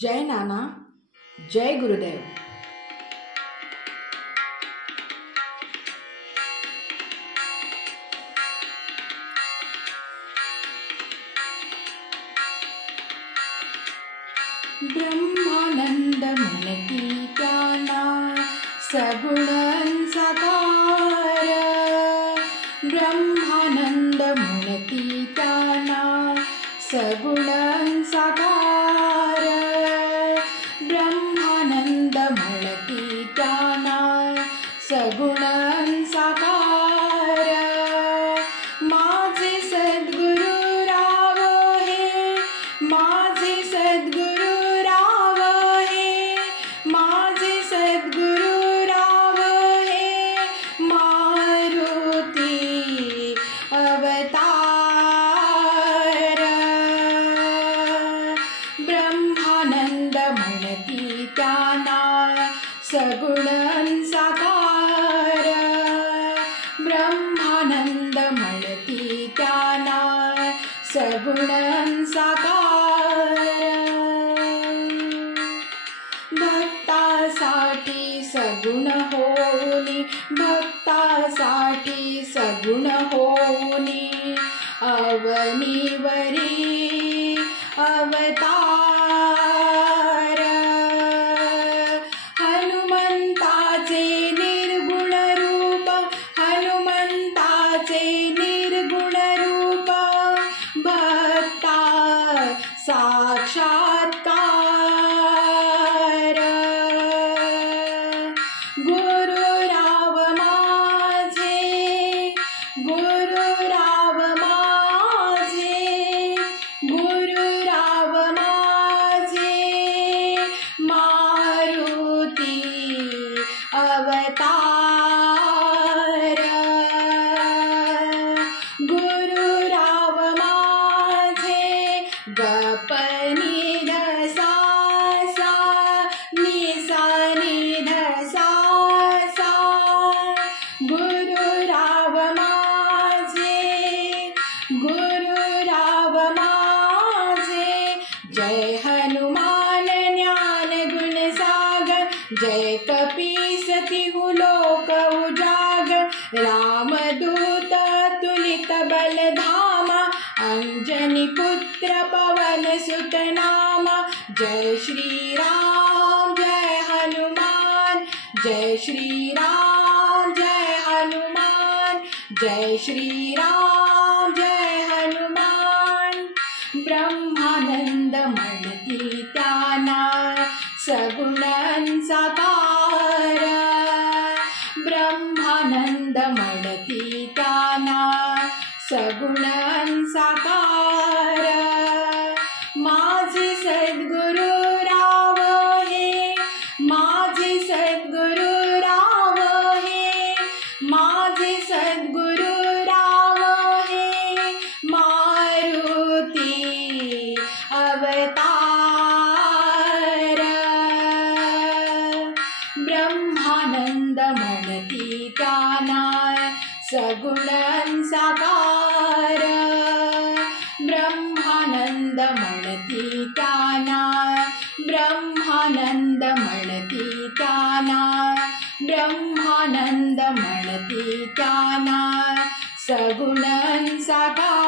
जय नाना, जय गुरुदेव। ब्रह्मानंद म्हणती त्यांना सगुण साकार, ब्रह्मानंद म्हणती त्यांना सगुण साकार, ब्रह्मानंद म्हणती त्यांना सगुण साकार। माझे सद्गुरु राव हे, माझे सद्गुरु राव हे, माझे सद्गुरु राव हे, मारुती अवतार। ब्रह्मानंद म्हणती त्यांना सगुण साकार, ब्रह्मानंद म्हणती त्यांना सगुण साकार। भक्तासाठी सगुण होऊनी, भक्तासाठी सगुण होऊनी अवनीवरी अवतार। हनुमंताचे निर्गुण रूप, हनुमंताचे निर्गुण रूप, भक्ता साक्षात्कार। गुरुराव माझे, गुरुराव माझे, गुरुराव माझे, मारुती अवतार। गुरुराव माझे गपनी धसा सा नि सा नि धसा सा। गुरुराव माझे, गुरुराव माझे, जय हनुमान ज्ञान गुण सागर, जय कपीसति लोक उजागर, रामदूत तुलित बलधामा, अंजनी पुत्र पवन सुत नामा। जय श्री राम जय हनुमान, जय श्री राम जय हनुमान, जय श्री राम जय हनुमान। ब्रह्मानंद म्हणती त्यांना सगुण साकार, ब्रह्मानंद म्हणती त्यांना सगुण साकार। माझे सद्गुरु राव हे, माझे सद्गुरु राव हे, माझे सद्गुरु राव हे, मारुती अवतार। ब्रह्मानंद म्हणती त्यांना सगुण साकार, ब्रह्मानंद म्हणती त्यांना, ब्रह्मानंद म्हणती त्यांना, ब्रह्मानंद म्हणती त्यांना सगुण साकार।